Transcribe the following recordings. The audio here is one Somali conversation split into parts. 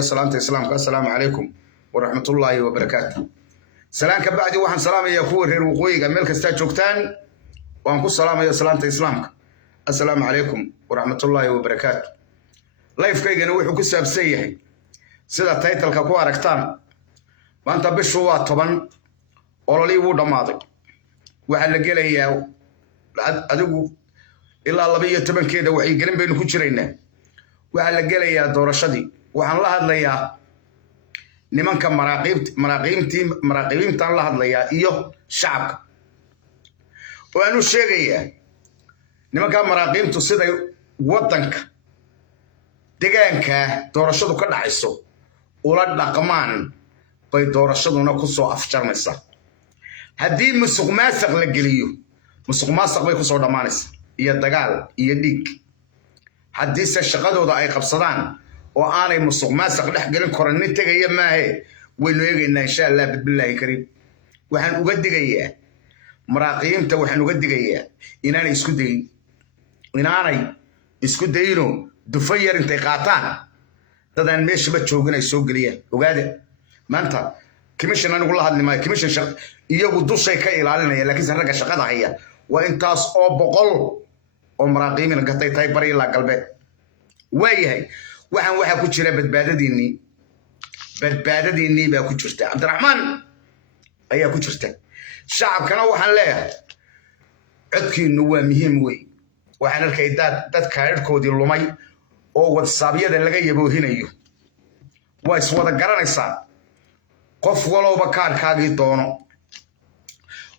سلامة الإسلام السلام عليكم ورحمة الله وبركاته. سلام كبعد وحن سلام يا كور هير وقوي جميل كستاج جوكتان وانكو سلام يا سلامة الإسلام السلام عليكم ورحمة الله وبركاته. لايف كي جنوي حكوس أبسيه سيدا تايتل كقوى ركتان وانت بشوا طبعا أولي ودا ماضي وعلى جلي يا أدو إلا الله بيتبن كده وعي جرين بين كشرينا وعلى جلي يا دور الشدي وعن الله هذليا نمان كم مراقبين تان الله هذليا إيوه شعب وأنو شيء نمان كم مراقبين تصير وطنك deegaanka doorashadu ka dhacayso ula dhaqmaan bay doorashaduna ku soo afjarmaysa hadii musuqmaasuq la geliyo musuqmaasuq bay ku soo dhamaanaysa iyo dagaal iyo dhig hadii se shaqadooda ay qabsadaan oo aanay musuqmaasuq dhex gelin koran tagaya maahe waynu eegaynaa insha Allah billahi kariim waxaan uga digayaa maraaqiinta waxaan uga digayaa inaanay isku dayno dufayar intay qaataan dadaan meeshaba joogin ay soo galiyaan ogaade maanta commission anigu la hadli maayo commission shaq iyagu dushay ka ilaalinaya laakiin ragga shaqada haya waa intaas oo boqol oo maraaqiin gatay tay bari la galbeed waayahay waxaan waxa ku jira badbaadadiinii baa ku jirta Cabdiraxmaan ayaa ku jirta shacabkana waxaan leeyahay codkiinu waa muhiim weey waxaan arkay dad kaadkoodii lumay oo WhatsApp-yada laga yaboohinayo waa iswada garanaysaa qof walowba kaarkaagii doono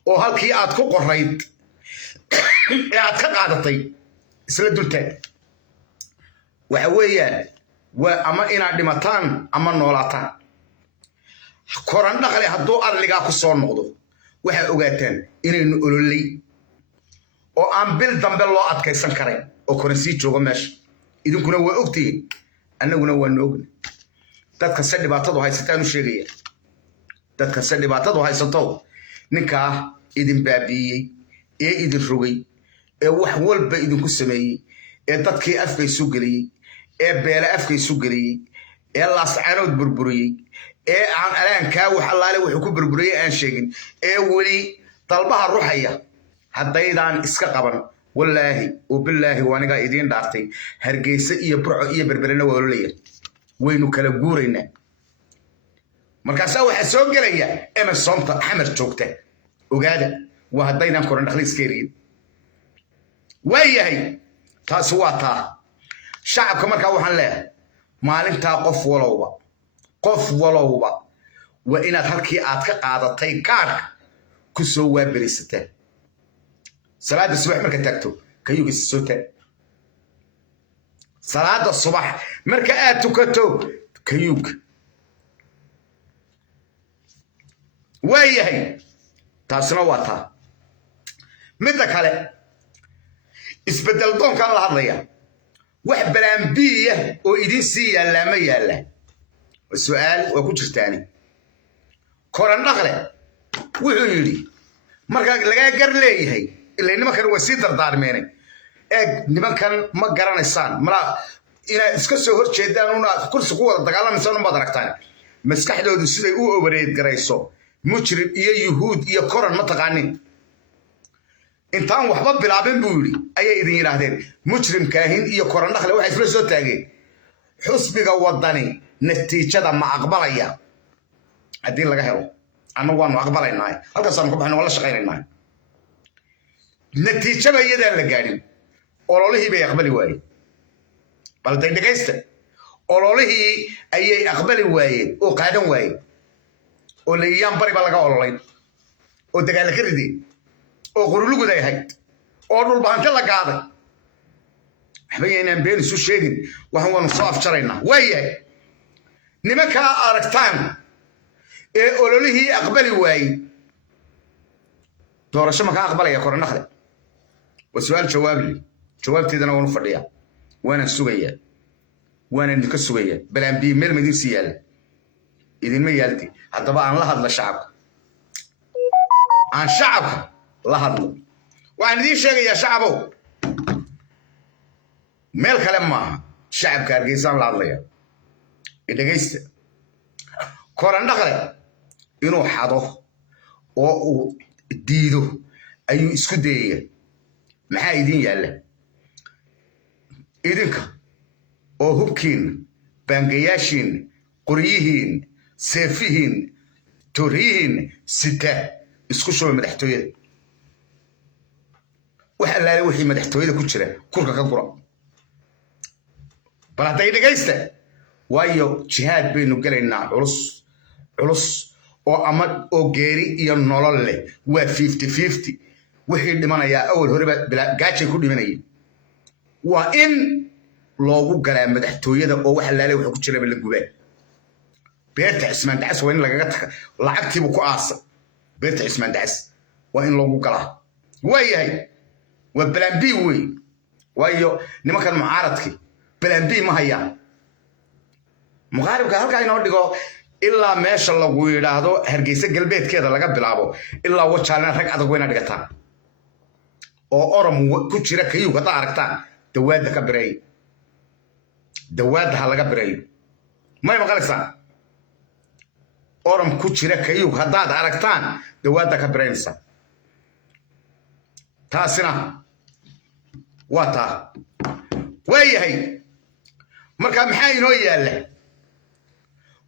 oo halkii aad ku qorayd ee aad ka qaadatay isla dultaag waxa weeyaan waa ama inaad dhimataan ama noolaataan koran dhaqle hadduu arligaa ku soo noqdo waxay ogaataan inaynu ololay oo aan bil dambe loo adkaysan karayn oo koransi joogo meesha idinkuna waa ogtiin annaguna waa noogna dadka se dhibaatadu haysataan u sheegaya dadka se dhibaatadu haysato ninka idin baabiiyey ee idin rogay ee wax walba idinku sameeyey ee dadkii afka isu geliyey ee beela afka isu geliyey ee laascaanood burburiyey ee aan alaankaa wax allaale wuxuu ku burburiyey aan sheegin ee weli dalbaha ruuxaya haddaydan iska qaban wallaahi وبالله waaniga idin dhaartay hargeysa iyo burco iyo berberena waa ololaya waynu kala guurayna markaas waxa soo galaya Emersonta xamar joogta ogaada waa haddaydan koran dhakhliiskeeriin waayahay taas waa taa shacabka markaa waxaan leeyahay maalinta qof walowba waa inaad halkii aad ka qaadatay kaarka ku soo waabirisataa salaada subax marka tagto kayuga soo taag salaada subax marka aad tukato kayuga waayahay taasna waa taa midda kale isbedel doonkan la hadlaya wax balaambiya oo idin sii yaala ma yaala su'aal waa ku jirtaani koran dhaqle wuxuu yiri marka laga gar leeyahay إلا إنما كانوا وسيد الدارمين نما كان ما قرن السان مرا إن إسكسو هرش جدا ونا كل سقوط الدجالة نسون ما دركتان مسكح له دسيد أو أبريد جريسو مجرم يهود كورن ما تقانين إنتان وحباب بلعبين بيولي أي إذن يراهدين مجرم كاهن كورن دخل واحد فلوس تاجي حسب جوادني نتيجة ما أقبليا الدين لقى هلو أنا وان أقبلين ناي هل كسرنا كبحنا ولا شغالين ناي نتيجة بيدا لقارين أولوله بيقبل واي بل تيجيست أولوله أي أقبل واي أو قادم واي أو اللي ينبري بلغا أولولين أو تقال كردي أو قرولو قداي هاي أو نول بانتا لقاضي حبينا نبين سو شيغن وهو نصاف شرينا واي نمكا أركتان أولوله أقبل واي دورشة ما كان أقبل يا كورن نخله وسؤال جوابتي أنا ونفريا وأنا السوية وأنا السوية بلان بي ميل مدين سيال إذن ما يالتي حتى بقى الله هذا الشعب عن شعب الله هذا وأنا دي شيء يا شعبه ميل كلام ما شعب كارجيسان لا الله dhageysta koran dhaqle inuu xado oo uu diido ayuu isku dayay maxaa idin yaala idinka oo hubkiin bangayaashin qoriyihiin seefihiin toriyihiin sita isku soo madaxtooyada waxa la wixii madaxtooyada ku jira kurka ka gura bal haday dhageysta waayo jihaad baynu galaynaa culus oo ama oo geeri iyo nolol leh waa 50-50 wixii dhimanayaa awal horeba gaajay ku dhimanayeen waa in loogu galaa madaxtooyada oo waxa la leeyahay ku jira la gubaa beerta Cismaan Dacas waa in lagaga taga lacagtiibu ku aasa beerta Cismaan Dacas waa in loogu galaa waayahay waa plan B way waayo nimankan mucaaradkii plan B ma hayaan muqaaribka halka inoo dhigo ilaa meesha lagu yiraahdo Hargeysa galbeedkeeda laga bilaabo ilaa wajaalna rag adag weyna dhigataa oo orom ku jira kayuu ka aragtaan dawaada ka biray dawaada laga biray ma maqalaysaa orom ku jira kayuu hadaad aragtaan dawaada ka biraysa taasina wata waayahay marka maxay inoo yaala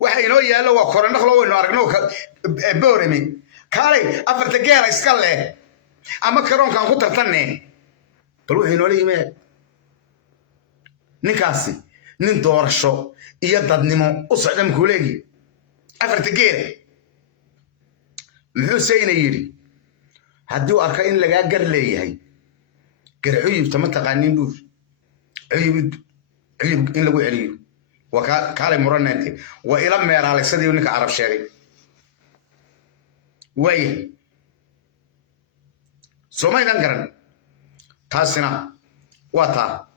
waxa inoo yaala waa koran dhaqlo waynu aragno boorami kaalay afarta geela iska leh ama karoonkan ku tartanne bal waxa inoo leeyahay ninkaasi nin doorasho iyo dadnimo u socdan kuleegi afarta geela muxuu sayna yiri haddii uu arka in laga gar leeyahay garcuyubta ma taqaanin buu cuyub in lagu celiyo وكالي مرنانتي وإلى مير على سدي ونك عرب شيء وين سوما يدنقرن تاسنا واتا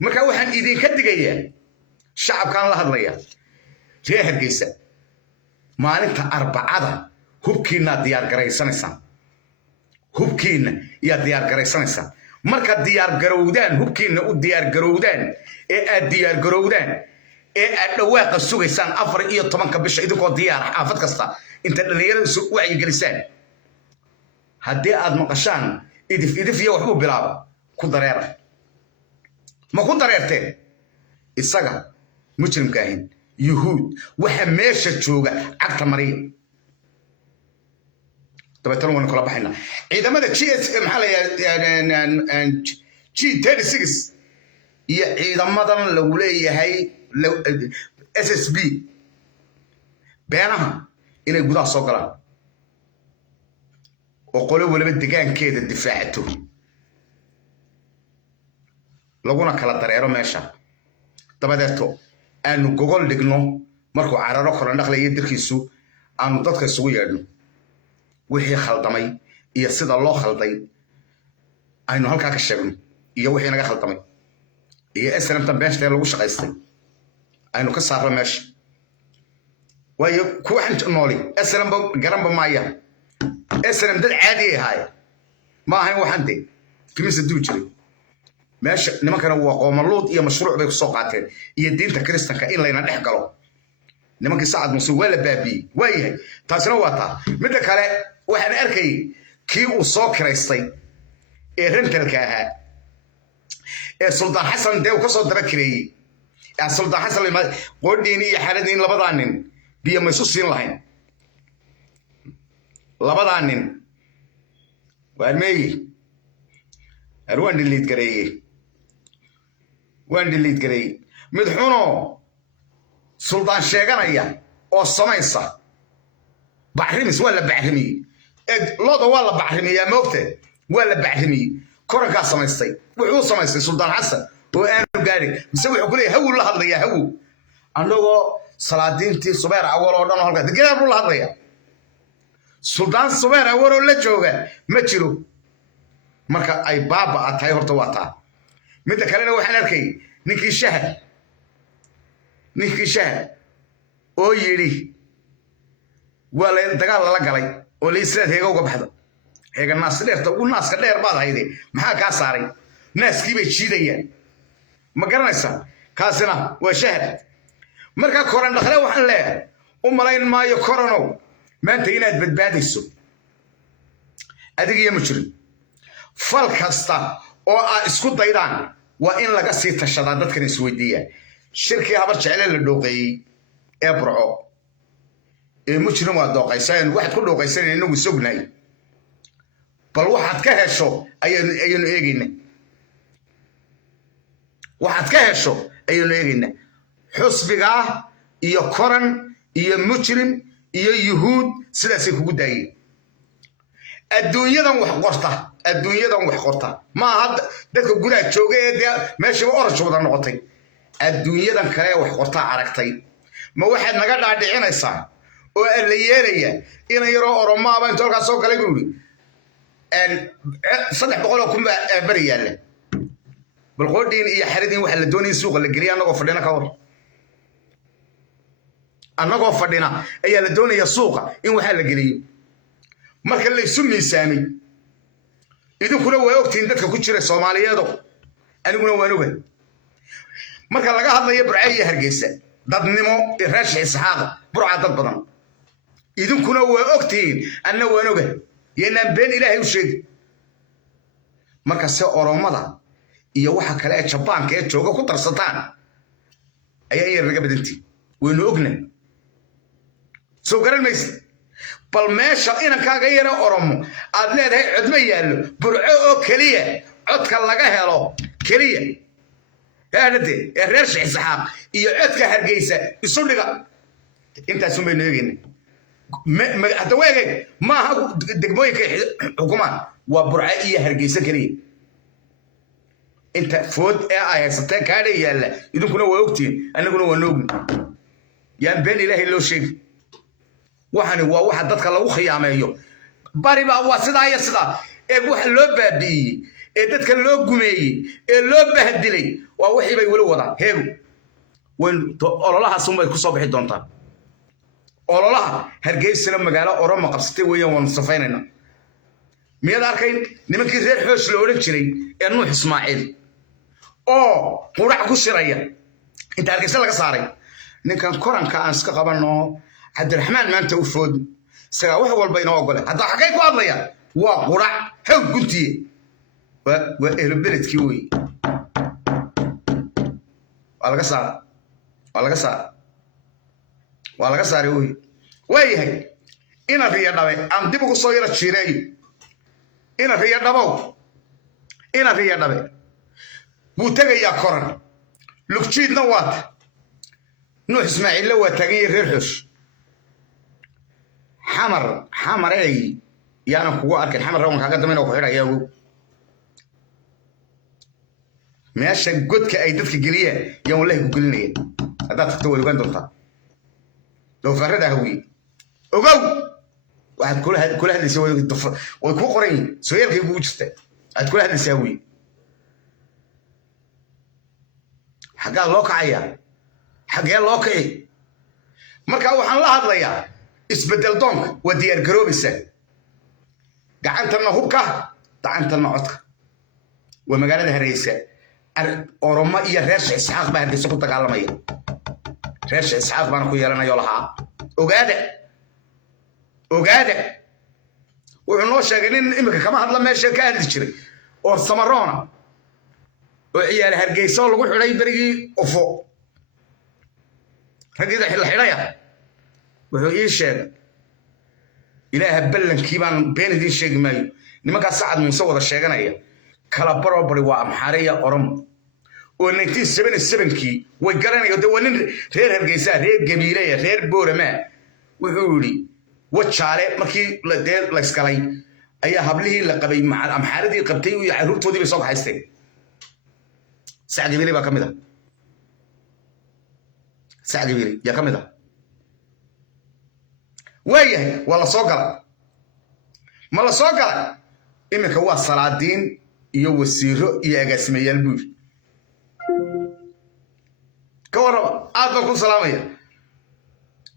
مركا وحن إذن كدقية شعب كان الله هدليا جيه هرقيسة ما أنت أربعة هبكينا ديار قريسانيسان هبكين يا ديار قريسانيسان مركا ديار قرودان هبكين وديار قرودان إيه ديار قرودان ee dhawaaqa sugaysaan 14 bisha idinko diyaar xaafad kasta inta dhalinyarada soo wacyi gelisaan hadii aad maqashaan idif iyo waxbu bilaabo ku dareera ma ku dareerteen isaga mujrimka ahin yuhuud waxa meesha jooga cagta mariya tabataan wana kala baxayna ciidamada GS maxaa la yiraahdaa G36 iyo ciidamadan lagu leeyahay SSB beenaha inay gudaha soo galaan oo qolo waliba deegaankeeda difaacato laguna kala dareero meesha dabadeeto aanu gogol dhigno markuu cararo koran dhaqlayo dirkiisu aanu dadka isugu yeedhno wixii khaldamay iyo sida loo khalday aynu halkaa ka sheegno iyo wixii naga khaldamay iyo SNM beeshta lagu shaqaystay aynu ka saarno meesha waayo ku waxaan nooli SNM garanba maaya SNM dad caadi ah ma ahayn waxaan de kimisa duu jiray meesha nimankana waa qoomaluud iyo mashruuc bay ku soo qaateen iyo diinta kristanka in layna dhex galo nimankii saacad musu wala baabi waayahay taasina waa taa mid kale waxaan arkay kii uu soo kireystay ee rentalka ahaa ee Sultan Hassan deew ka soo daba kireeyay Sultan Hassan lama qoodin iyo xaladin labadaanin biyo ma isu siin lahayn labadaanin waarmeey arwaan delete gareeyay mid xuno Sultan sheeganaya oo samaysa baxrimis wala baxrimi looda wala baxrimiya moogte wala baxrimi koranka samaystay wuxuu samaystay Sultan Hassan oo aanu gaari mise wuxuu ku leeyahay hawu la hadlaya hawu anagoo salaadiintii subeer awal oo dhan halka deegaanka la hadlaya Sultan subeer awal oo la jooga ma jiro marka ay baaba atay horta waata mid kale waxaan arkay ninkii shahad oo yiri wala dagaal la galay oo liisad heega uga baxdo heega naas dheerta ugu naaska dheer baad hayde maxaa ka saaray naaskii bay jiidayaan ma garanaysaa kaasina waa shahad marka koran dhaqle waxaan leeyahay u malayn maayo koranow maanta inaad badbaadayso adiga iyo mujrim fal kasta oo aad isku daydaan waa in laga sii tashadaa dadkan isweydiiya shirkii habar jecel la dhooqeeyey ee burco ee mujrim waa dooqaysaan waxaad ku dhooqaysan inagu sugnaay bal waxaad ka hesho ayaynu eegaynaa waxaad ka hesho ayaynu eegaynaa xusbiga iyo koran iyo mujrim iyo yuhuud sidaasay kugu daayeen adduunyadan wax qorta ma aha dadka gudaha jooga ee meeshiiba orash wada noqotay adduunyadan kale wax qortaa aragtay ma waxaad naga dhaadhicinaysaa oo la yeelaya ina yaroo oromaaba inta halkaas soo galay buu yidhi 300 kun baa bari yaalla bal qoodhiin iyo xaridin waxa la doonayay suuqa la geliya annagoo fadhina ka war annagoo fadhina ayaa la doonaya suuqa in waxa la geliyo marka la isu miisaamay idinkuna waa ogtiin dadka ku jira Soomaaliyeedo aniguna waan ogahay marka laga hadlayo Burco iyo Hargeysa dadnimo iraash isxaaq Burco dad badan idinkuna waa ogtiin anna waan ogahay yeenan been Ilaahay u sheeg marka se oromada iyo waxa kale ee Japaanka ee jooga ku darsataan ayaa yar laga badantii waynu ognaa soo garan maysid bal meesha inankaaga yara oromo aad leedahay cod ma yaallo Burco oo kaliya codka laga helo kaliya هذا الرشح إسحاق يعدك هرجيسة يصلي أنت سمي نيجين ما هتواجه ما هو دقمويك حكومة وبرعية هرجيسة كلي أنت فود يا ستك هذا يلا يدون كنا وقتين أنا كنا ونوم يعني بين إله إلا شيء واحد واحد ضدك الله خيامه يو باري بقى واسدا يسدا إيه لو بابي ضدك لو قمي لو بهدلي ووحي بي ولو وضع هيو وين أولولاها سنبا يكسو بحي دونتا أولولاها هرقيس سلام مقالة أوروما قبستي ويا ونصفيننا مياد أركين نمكي غير حوش لأولك جري نوح إسماعيل قراع كشرية انت هرقيس لك صاري نكان كوران كأنسك قبانو عبد الرحمن ما انت وفود سيغا وحي والبين وقوله حتى حقيق واضليا وقراع حو قلتي وإهل بلد كيوي waa laga saaray way yahay ina riya dhabe aan dib ugu soo yara jireeyo ina riya dhabe buu tagayaa koran lugjiidna waata nuux ismaaciil waa tagay reer xush xamar ay yaana kugu arkin xamar rawan kaaga dambeyn oo ku xidhayaa meesha godka ay dadka geliyeen yaan wallahi ku gelinaya haddaad tagto way ogaan doontaa doofaarada hawiye ogow waxaad kula hadlaysa way ku qoran yihiin sooyaalkay kugu jirta aad kula hadlaysa hawiye xaggaa loo kacayaa xaggee loo kici marka waxaan la hadlayaa isbedel doonka waa diyaar garoobaysa gacantana hubka gacantana codka waa magaalada Hargeysa أوروما إيا ريش إسحاق بها هرقيسة كنت قالمايا ريش إسحاق بانا كو يالنا يولها وقادة وعنو شاقنين إمكا كما هدلا ماشا كاهد جري أو سمرونا وعيال هرقيسة ولقو حراي بريقي أفو هرقيدة الحرايا وحو إيه شاق إلهي بلن كيبان بين دين شاق مايو نمكا سعد منصوضة الشاقنا إيا kala barobari waa amxaariya oromo oo 1977kii way garanayeen de wanin reer Hargeysa reer Gabiilaya reer Boorama wuxuu yiri wajaale markii la iskalay ayaa hablihii la qabay macal amxaaradii qabtay iyo caruurtoodii bay soo kaxaysteen sac Gabiilay baa kamid ah sac Gabiilay yaa kamid ah waayahay wala soo gala ma la soo gala imika waa salaadiin iyo wasiiro iyo agaasimayaal buur ka warraba aad baan ku salaamaya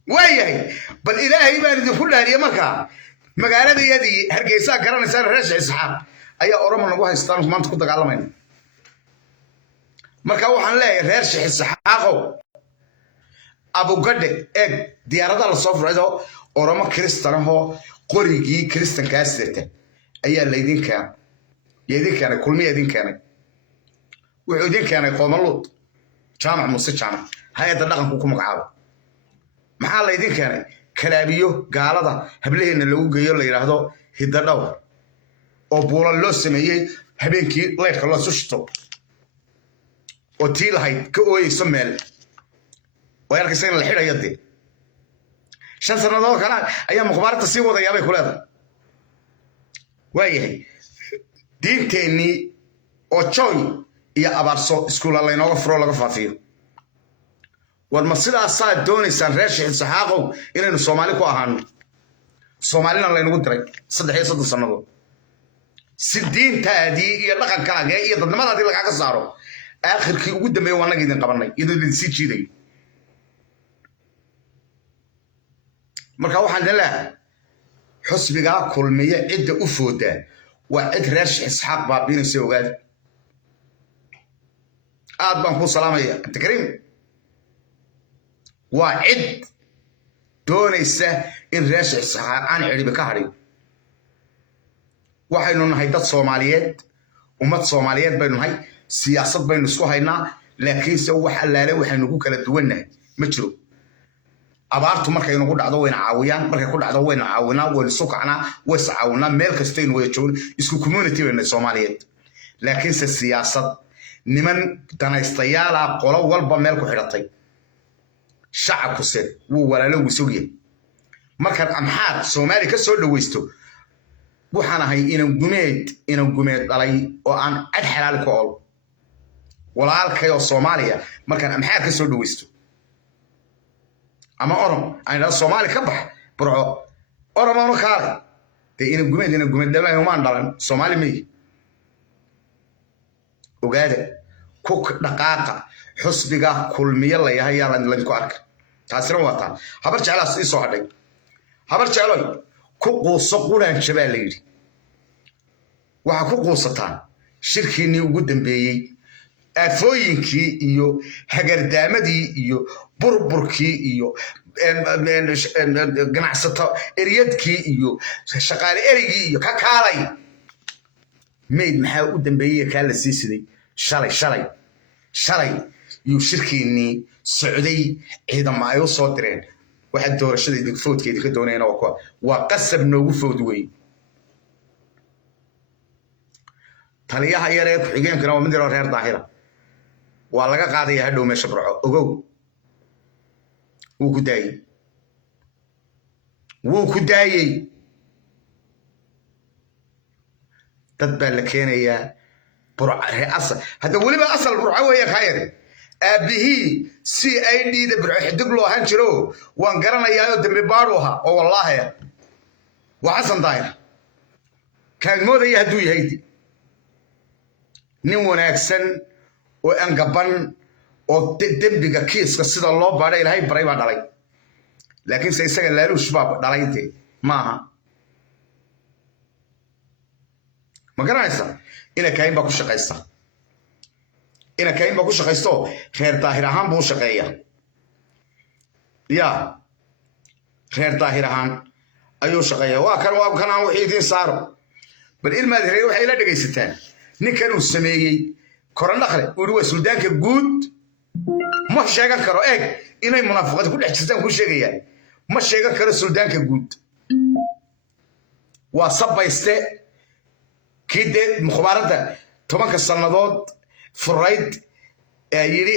waayahay bal ilaahay baan idinku dhaariye markaa magaaladayadii Hargeysa garanaysaa reesh Isxaaq ayaa oromo nagu haystaan maanta ku dagaalamayna marka waxaan leeyahay reesh Isxaaqo أبو قدر ديارة الله صفر هذا ورما كريستيان هو قريجي كريستيان كاسرته أي اللي يدين كان يدين كان كل مية يدين كان ويدين كان يقوم اللوط جامع مصر جامع هاي الدقن كوكو مقعد maxaa la idin keenay kalaabiyo gaalada hableena lagu geeyo la yiraahdo hidadhaw oo buulan loo sameeyay habeenkii leerka la sushto oo tii lahayd ka ooyeyso meel way arkaysan la xidhayade 5 sanadood kale ayaa mukhbaarta sii wadaya bay ku leedahay waayahay diinteeni oo joy iyo abaarso iskuul la inooga furo laga faafiyo والمصير أصلا دوني سان راشح السحاقو إنه الصومالي كو أهانو الصومالينا اللي نقول ترى صدق صنادو سدين تادي يلا كان كان جاي يضل ما هذه لقاك صاروا آخر كي قد ما يوانا جدا قبلنا يدو اللي نسيت شيء ذي مركا واحد لا حسب جا كل مية عدة أفوده وعد راشح إسحاق بابين سوغاد بانكو سلامة أنت كريم وعد دونيسه إن راشح إسحاق عن عربي كهري waxaynu nahay dad Soomaaliyeed ummad Soomaaliyeed baynu nahay siyaasad baynu isku haynaa laakiin se wax allaale waxaynu ku kala duwanahay ma jiro abaartu markay nagu dhacdo wayna caawiyaan markay ku dhacdo wayna caawinaa wayna sukacnaa way sacaawinaa meel kasta in way joogno isku community baynu Soomaaliyeed laakiin se siyaasad niman danaystayaal qolo walba meel ku xidhatay shacabku se wuu walaalo wisugiyay markan amxaad Soomaali ka soo dhaweysto waxaan ahay inaan gumeed dhalay oo aan cad xalaal ku ol walaalkay oo Soomaaliya markaan amxaad ka soo dhaweysto ama orom aan Soomaali ka bax burco orom oo kaale inaan gumeed dhalay oo maan dhalan Soomaali meey ogaada ku dhaqaaqa xusbiga kulmiye la yahay la ku arka taasina waa taa habar jeclaas ii soo hadhay habar jecloy ku quuso quraan shabaal yiri waxa ku quusataan shirkiini ugu dambeeyay afooyinkii iyo hagardaamadii iyo burburkii iyo ganacsato eriyadkii iyo shaqaale erigii iyo ka kaalay meed maxaa u dambeeyay ka la siisiday shalay iyo shirkiini socday ciidamo ay u soo direen waxa doorashada foodkeedii ka doonayna waa qasab noogu food weey taliyaha yaree ku xigeenkana waa mid yar reer daahira waa laga qaadaya hadhow meesha burco ogow wuu ku daayay dad baa la keenayaa burco asal hadda weliba asal burco weeye ka yar aabihii CID da burco xidig loo ahaan jiro waan garanayaa dambi baadhu aha oo wallaahi waa xasan daahir kaan moodaya hadduu yahay nin wanaagsan oo aan gaban oo dembiga kiiska sida loo baadhay ilaahay baray baa dhalay laakiin se isaga laaluush baa dhalay maaha ma garanaysa ina kayn baa ku shaqaysta ina kayn baa ku shaqaysto reer daahir ahaan buu shaqeeya reer daahir ahaan ayuu shaqeeya waa kan aan wixii idin saaro bal ilmaad reer waxay la dhagaysataan ninkan uu sameeyay korandhaqle uu waa suldaanka guud ma sheegan karo inay munaafiqad ku dhex jirtaan ku sheegayaan ma sheegan karo suldaanka guud waa sabayste kide mukhbaarada 10 sanadood furayd yiri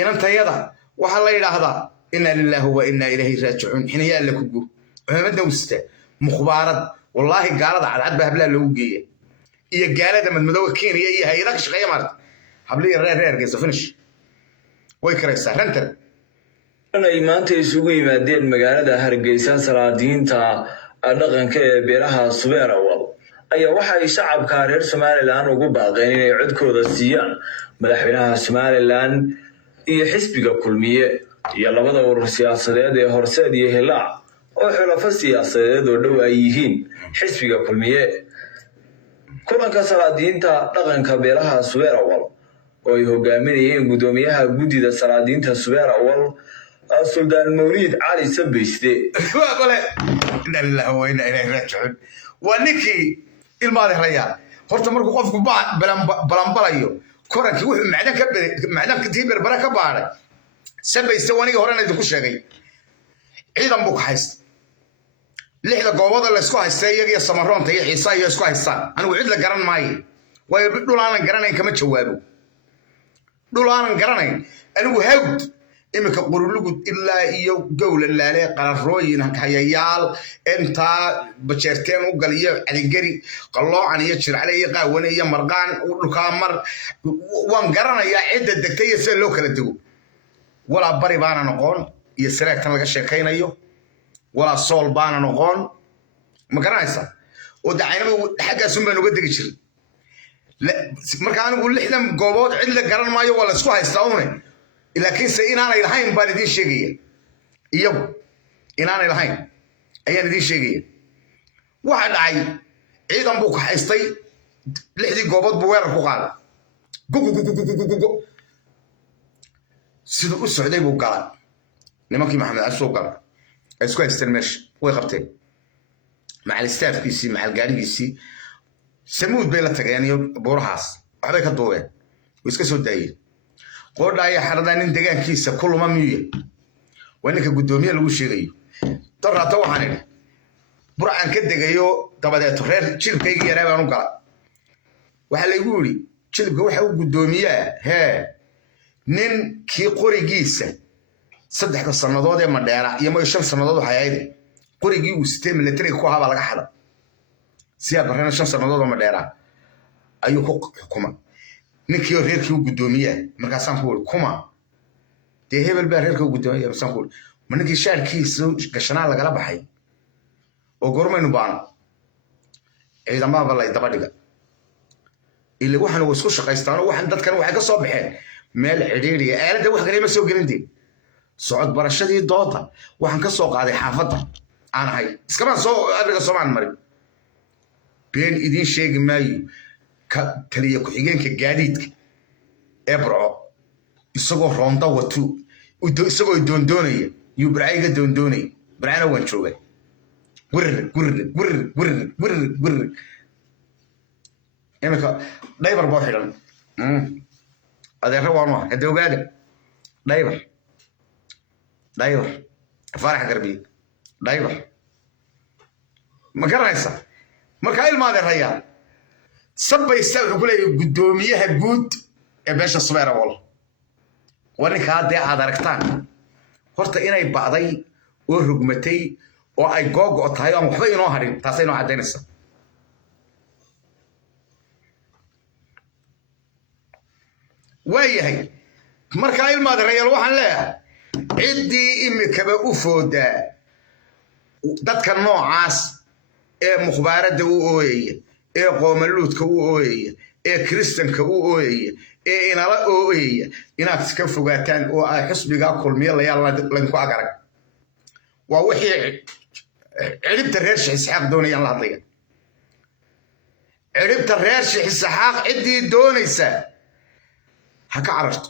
inantayada waxa la yiraahdaa inna lillahi wa inna ilayhi raaji'un xiniya la ku guur umada wasta mukhbaarad wallahi gaalada cadcad ba habla lagu geeyay iyo gaalada madmadow Kenya iyo hay'adaha shaqeeya marta habliya reer geeso finish way karaysaa rantan ay maanta isugu yimaadeen magaalada Hargeysa salaadiinta dhaqanka ee beeraha Subeerawal ayaa waxa ay shacabka reer Soomaaliland ugu baaqeen inay codkooda siiyaan madaxweynaha Soomaaliland iyo xisbiga kulmiye iyo labada urur siyaasadeed ee horseed iyo Hilaac oo xulafo siyaasadeed oo dhow ay yihiin xisbiga kulmiye kulanka salaadiinta dhaqanka beeraha Subeerawal oo ay hogaaminayeen gudoomiyaha guddida salaadiinta Subeer Awal Suldaan Mawlid Cali Sabayste bale ilaa wayna ilaahay raajicuun waniki ilmaade raya horta markuu qofku balanbalayo korankii wuxuu macdan ka tiiber baraka baaray Sabayste waniga horena idinku sheegay ciidan buu ka haystay lixda goobada la isku haystay iyaga Samaroonta iyo Ciisa iyo isku haystaan anigu cid la garan maayo way dhul aan garanayn kama jawaabo dhul aan garanayn anigu hawd imika qurulugud ilaa iyo gowla laale qararooyin hayayaal inta bajeerteen u galiyo adigari qaloocan iyo jircale iyo qaawan iyo marqaan dhulka mar waan garanayaa cidda degtay sida loo kala duwo wala bari baana noqon iyo saraagtan laga sheekaynayo wala sool baana noqon ma garanaysa oo dacaynaba xaggaas un baan uga degi jiray marka anigu lixdan goobood cid la garan maayo wala isku haystaa une laakiin se inaanay lahayn baan idin sheegaya iyagu inaanay lahayn ayaan idin sheegaya waxa dhacay ciidan buu ka haystay lixdii goobood buu weerar ku qaaday siduu u socday buu galay nimankii maxamed cali soo galay ay isku haysteen meesha way qabteen macal staafkiisii macal gaarigiisii samuud bay la tageen iyo buurahaas waxbay ka duubeen way iska soo daayeen qoodha ayaa xaradaa nin degaankiisa kuluma miye waa ninka guddoomiye lagu sheegayo darrata waxaan idhi burcan ka degayo dabadeeto reer jilibkayga yaraa baan u galay waxaa laygu yidhi jilibka waxa u guddoomiyaa hee nin kii qorigiisa 3 sannadood ee madheera iyo 5 sannadood waxay ahayd qorigii uu sitay militariga ku ahaa laga xada si aad barana 5 sannadood oo madheera ayuu ku xukuma ninkii reerkii u guddoomiyaa markaasaan ku wuri kuma dee hebel baa reerka u guddoomiyaa markaasaan ku wuri ma ninkii shaarkiisa gashanaa lagala baxay oo gormaynu baan ciidamada la daba dhiga ilaa waxaan isku shaqaystaan waxaan dadkan waxay ka soo baxeen meel xiriiriya aalada wax kale ma soo gelintay socod barashadii dooda waxaan ka soo qaaday xaafadda aan ahay iskama soo adiga Soomaan mari been idin sheegi maayo ka taliya ku xigeenka gaadiidka ee Burco isagoo roonda watu isagoo doondoonaya yu Burcayga doondoonay Burcana waan joogay gurr imika daybar boo xidhan adeer waanu hadda ogaada daybar farax garbi daybar ma garanaysa marka ilmaade raya Sabayste wuxuu ku leeyahay guddoomiyaha guud ee beesha Subeer Awal waninka hadda aad aragtaan horta inay bacday oo rugmatay oo ay googo tahay aan waxba inoo harin taasay noo cadeynaysa waayahay marka ilmaade rayal waxaan leeyahay ciddii imikaba u foodaa dadka noocaas ee mukhbaaradda u ooyaya ee qoomaluudka u ooyaya ee kristanka u ooyaya ee inala ooyaya inaad iska fogaataan oo ay xusbigaa kulmiya laydinku agarag waa wixii ciribta reer Sheekh Isxaaq doonayaan la hadlaya ciribta reer Sheekh Isxaaq ciddii doonaysa ha ka cararto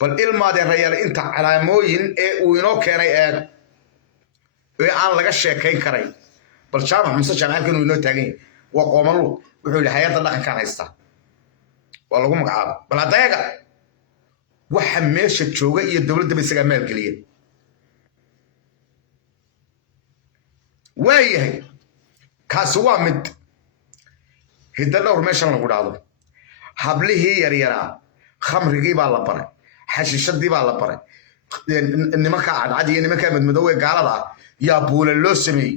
bal ilmaade rayaal inta calaamooyin ee uu inoo keenay ee aan laga sheekayn karay bal jaamac Muuse Jaamackan uu inoo taagan yahay waa qoomaluud wuxuu yidhi hay'adda dhaqankan haysta waa lagu magacaaba bal adayaga waxa meesha jooga iyo dowladda isaga maalgeliya waayahay kaasi waa mid hidda dhowr meeshan lagu dhaado hablihii yaryaraa khamrigii baa la baray xashishadii baa la baray nimanka cadcad iyo nimanka madmadow ee gaalada yaa buula loo sameeyey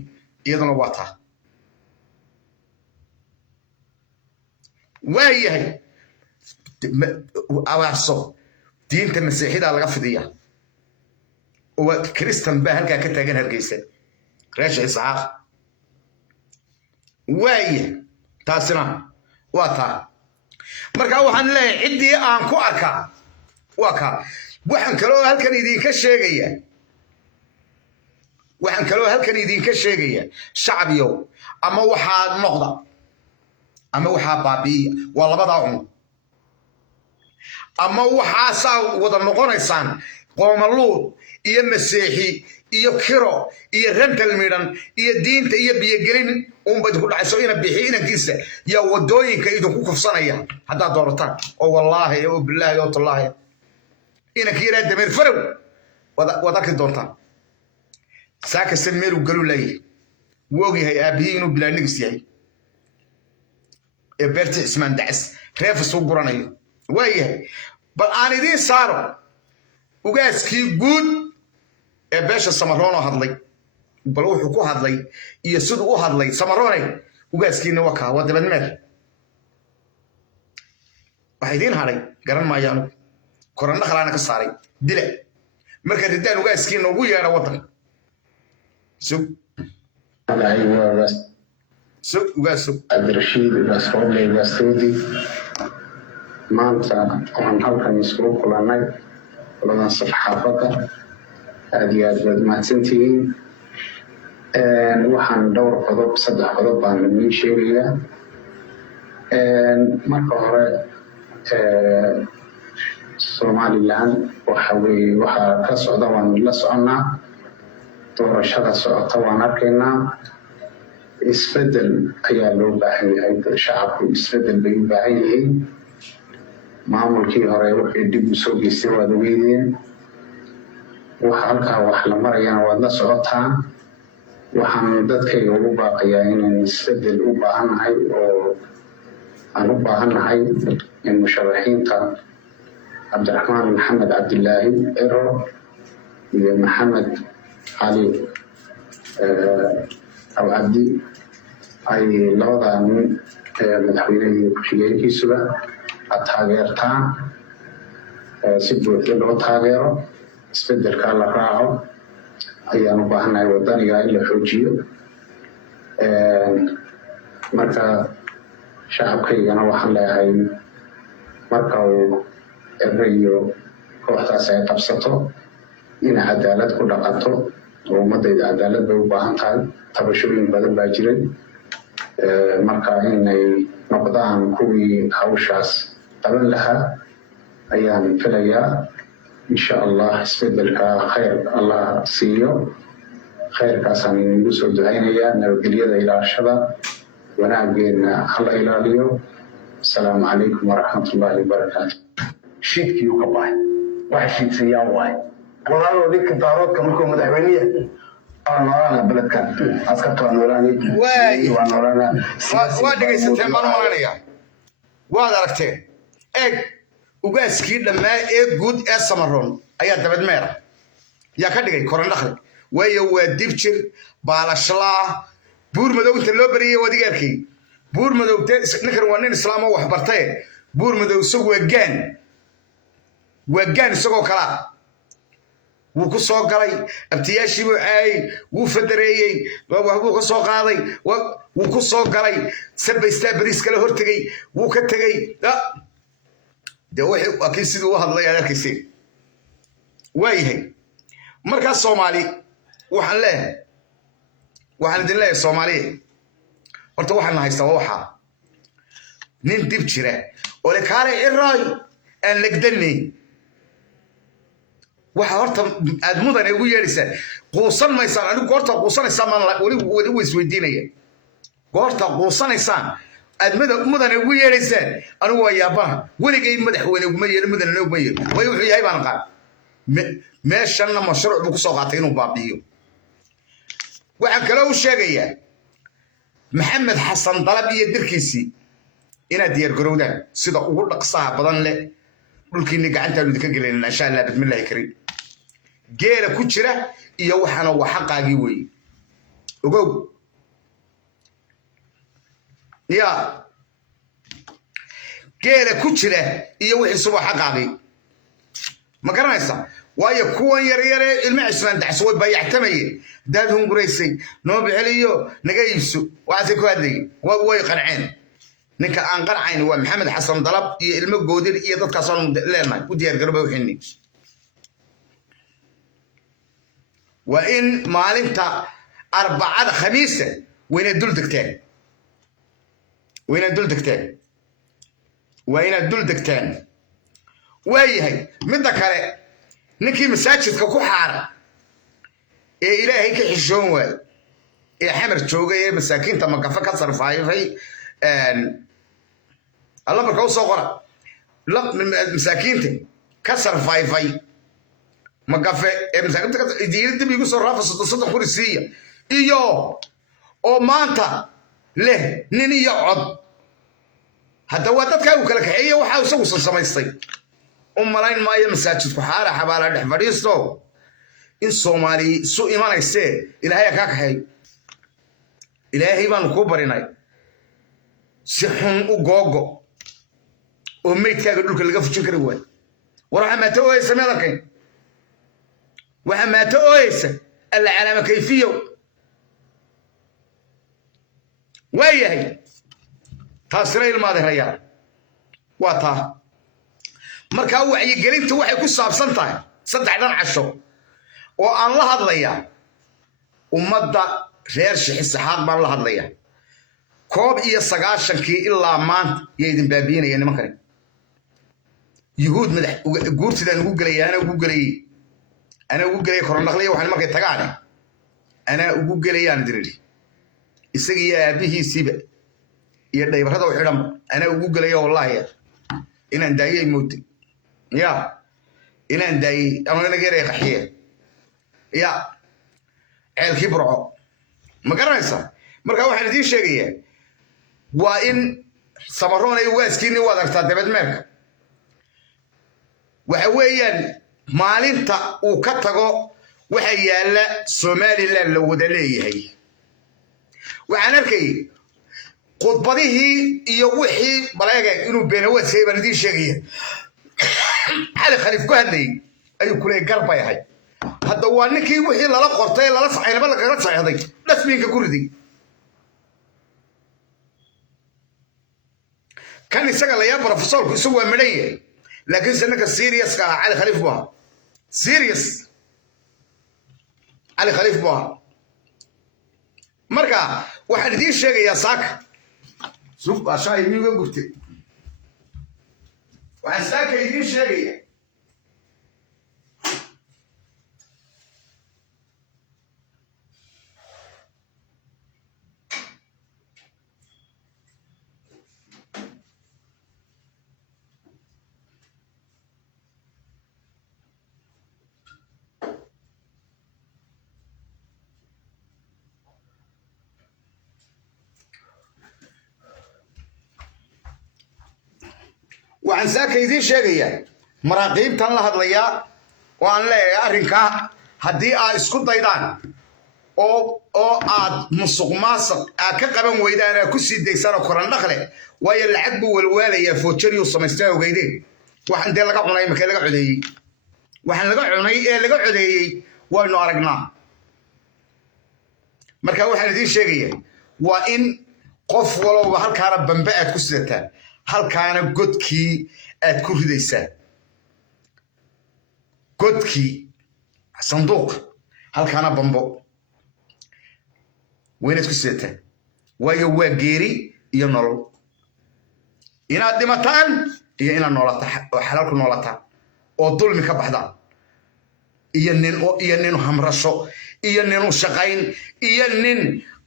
iyaduna waa taa waayahay awaarso diinta masiixida laga fidiya oo kristan baa halkaa ka taagan Hargeysa reer Sheekh Isxaaq waayahay taasina waa taa marka waxaan leeyahay ciddii aan ku arkaa waa ka waxaan kaloo halkan idinka sheegaya shacbiyow ama waxaa noqda ama waxaa baabi'iya waa labadaa أما وحاسا وضنقونيسان قوم اللوط إيا مسيحي إيا كيرو إيا رنت الميران إيا دين إيا بيجرين بدخل عسوينا بحينا كيسة يا ودوين كيدو كوكف صنايا حتى دورتان أو والله يا بالله يا الله إنا كيرا دمير فرو وذاك الدورتان ساك السمير وقالوا لي ووجي هي أبيين بلا نقصي إبرت اسمان دعس خاف صبراني ويه بل أنا دي صاروا وجاس كي جود إباش السمرون هذلي بلو حكو هذلي يسود هذلي سمروني وجاس كي نوكها ودبن مر وحيدين هاري قرن ما يانو كورونا خلانا كساري دلة مركز الدين وجاس كي نوجي يا وطن سو وجاس عبد الرشيد واسروبلي واسودي maanta waxaan halkan isugu kulannay kuladan saxaafadda aad iyo aad baad mahadsantihiin waxaan dhowr qodob saddex qodob baan idin sheegayaa marka hore Somaliland waxaa ka socda waan la soconnaa doorashada socota waan arkaynaa isbedel ayaa loo baahan yahay shacabku isbedel bay u baahan yihiin maamulkii hore waxay dib u soo geystay waad ogeydeen waxa halkaa wax la marayana waad la socotaan waxaan dadkayga ugu baaqayaa inaan isbedel u baahannahay oo aan u baahannahay in musharaxiinta cabdiraxmaan maxamed cabdilaahi ciro iyo maxamed cali aw cabdi ay labadaa nin madaxweyne iyo ku-xigeenkiisuba taageertaan si buuxda loo taageero isbedelka la raaco ayaan u baahanahay wadaniga in la xoojiyo marka shacabkaygana waxaan leeyahay marka uu erayo kooxdaas ay qabsato inay cadaalad ku dhaqanto oo ummadayda cadaalad bay u baahan tahay tabashooyin badan baa jiray marka inay noqdaan kuwii hawshaas qaban lahaa ayaan filayaa insha allah isbedelka khayr allah siiyo khayrkaasaan inagu soo ducaynayaa nabadgelyada ilaashada wanaageena hala ilaaliyo asalaamu calaykum waraxmatullaahi wabarakaatu shiidkii uu ka baxay waxa shiidsayaa waay walaalo dadka daaroodka markuu madaxweynaha noolaana beledkan askarta waa noolaanay waa noolaana waa dhegaysateen baan u malaynayaa waad aragteen eeg ugaaskii dhammaa ee guud ee samaroon ayaa dabad meera yaa ka dhigay korandhakle waayo waa dib jir baalashlaa buur madow inta loo bariyey wadigaarkii buur madow ninkan waa nin islaam oo wax bartaye buur madow isagu waa gaan isagoo kalaa wuu ku soo galay abtiyaashii buu caayay wuu fadareeyey wuu ka soo qaaday wuu ku soo galay sabaystaa bariis kala hortegey wuu ka tegey dee waa kii siduu u hadlay aad arkayseen waayahay markaas soomaali waxaan idin leeyahay soomaaliya horta waxaan haystaa waxaa nin dib jira oo le kaalay ciraay aan legdanay waxa horta aad mudane ugu yeedhaysaan quusan maysaan anigu goorta quusanaysaan maan weli weysweydiinaya goorta quusanaysaan aad mudane ugu yeedhaysaan anigu waa yaabaha weligay madaxweyne uguma yeelo mudane uguma yeelo waayo wuxuu yahay baan qaan meeshanna mashruuc buu ku soo qaatay inuu baabi'iyo waxaan kaloo u sheegayaa maxamed xasan dalab iyo dirkiisii inaad diyaargarowdaan sida ugu dhaqsaha badan leh dhulkiinni gacantaanu idinka gelinayna insha allah bismillaahi kariim geela ku jira iyo waxaana waa xaqaagii weeye ogow ya geela ku jira iyo wixiisu waa xaqaagii ma garanaysaa waayo kuwan yaryaree ilma cismaan dacso way baayactamayeen daad hunguraysay noo bixeliyo naga iibso waxaasay ku hadlayeen way qanceen ninka aan qarcayn waa maxamed xasan dalab iyo ilmo goodir iyo dadkaasaan leenahay u diyaargarooba wixini waa in maalinta arbacada khamiisa wayna dul degteen waa inaad dul degtaan waayahay midda kale ninkii masaajidka ku xaara ee ilaahay ka xishoon waay ee xamar joogay ee masaakiinta magafa ka sarfaayay alla marka u soo qora masaakiinta ka sarfaayay magafe ee masaakiinta diirada bigu soo raafaso soddon kun siiya iyo oo maanta leh nin iyo cod hadda waa dadka uu kala kaxeeyay waxa uu isagu samaystay malayn maayo masaajidku xaara xabaala dhex fadhiisto in Soomaali soo imanayse ilaahay ka kaxay ilaahay baan ku barinay si xun u googo oo meydkaaga dhulka laga fujin kari waay waxa ma tooyay sameedakay waxa ma tooyay alla calaama kayfiyo waayahay taasina ilmaade rayaan waa taa marka wacyi gelinta waxay ku saabsan tahay saddexdan casho oo aan la hadlaya ummadda reer Shixisxaaq baan la hadlaya 19 ilaa maanta yeedin baabiinaya nimankan yuhuud madax guurtidan ugu galay ana ugu galay kornaqliya waxaan markay tagaan ana ugu galayaan diriri isagii aabihiisiba iyo dhaybarada u xidhan ana ugu galay wallahi inaan daayay mooti ya inaan daayay ama nageeray qaxiye ya ceelkii burco ma garanaysa marka waxaan idin sheegayaa waa in samaroon ay waaskiini wada aragtaa dabad meerka waxa weeyaan maalinta uu ka tago waxa yaala Soomaaliland la wada leeyahay waxaan arkay khudbadihii iyo wixii baleega inuu beenawa seeban idin sheegaya hal khaliif ku hadlay ayuu kulay garbay ahay hadda waa ninkii wixii lala qortay lala saxaynaba laga saxaday dasbiinka ku riday kan isaga la yaab professorku isagu waa midhay laakiin sanadka serious ka Ali Khaliif baa serious Ali Khaliif baa marka waxaan idin sheegayaa saaka suuq ashay miiga gurtay waxaan saaka idin sheegayaa waxaan saaka idin sheegayaa maraaqiibtan la hadlayaa oo aan leeyahay arrinka haddii aad isku daydaan oo aad musuqmaasuq ka qaban weydaan ku sii daysana koran dhaqle waayo lacag buu walwaalaya foojariyo samaystaa ogeydeen waxaan dee laga cunay markii laga codeeyay waxaan laga cunay ee laga codeeyay waynu aragnaa marka waxaan idin sheegayaa waa in qof walba halkaana bambe aad ku sidataan halkaana godkii aad ku ridaysaa godkii sanduuq halkaana bambo waynaad ku sidataan waayo waa geeri iyo nolol inaad dhimataan iyo inaad noolataan oo xalaalku noolataan oo dulmi ka baxdaan iyo nin hamrasho iyo nin shaqayn iyo nin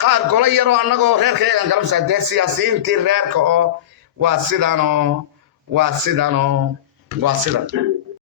qaar golo yaroo annagoo reerkayagan galamsaa dee siyaasiyiintii reerka oo waa sidan